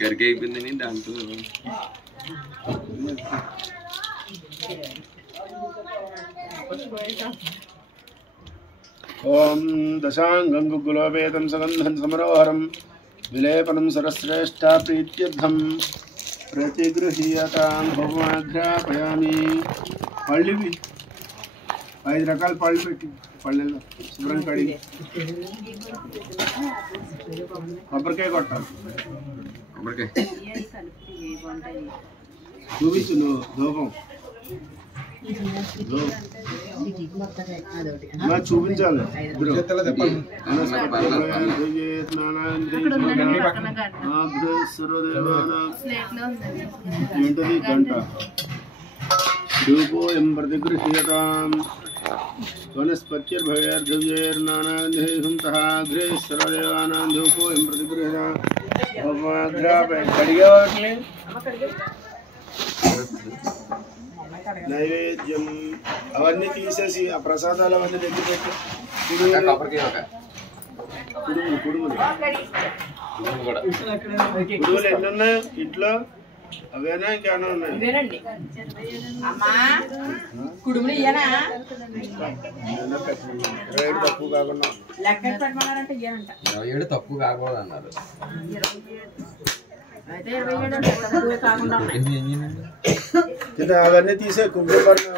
గరికి అయిపోయిందని దాంట్లో ఓం దశాంగం గుగులోపేతం సుగంధం సమరోహరం విలేపనం సరశ్రేష్ఠా ప్రీత్యర్థం ప్రతిగృహీయతాం హోమాఘ్రాపయామి. పళ్ళు 5 రకాల పళ్ళు పెట్టి పళ్ళల్లో శుభ్రం కడిగి కొబ్బరికాయ కొట్టాలి. కొబ్బరికాయ చూపించు నువ్వు ధూపం చూపించాలి. ఏంటది గంట ధూపోయం ప్రతిగృహ్యతాం వనస్పత్యర్భవేర్ధవ్యేర్నానాగ్రహంతః అగ్రే సర్వదేవానాం ధూపోయం ప్రతిగృహ్యతాం. కడిగేవాటిని నైవేద్యం అవన్నీ తీసేసి ఆ ప్రసాదాలు అవన్నీ దగ్గర పెట్టి కుడుములు ఎన్ని ఉన్నాయి ఇంట్లో? అవేనా ఇంకేమైనా ఉన్నాయి? తక్కువ కాకుండా 27 తక్కువ కాకూడదు అన్నారు. కింద అవన్నీ తీసే కుంభపడిన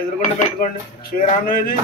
ఎదురుకుండా పెట్టుకోండి. క్షీరాన్నం ఇది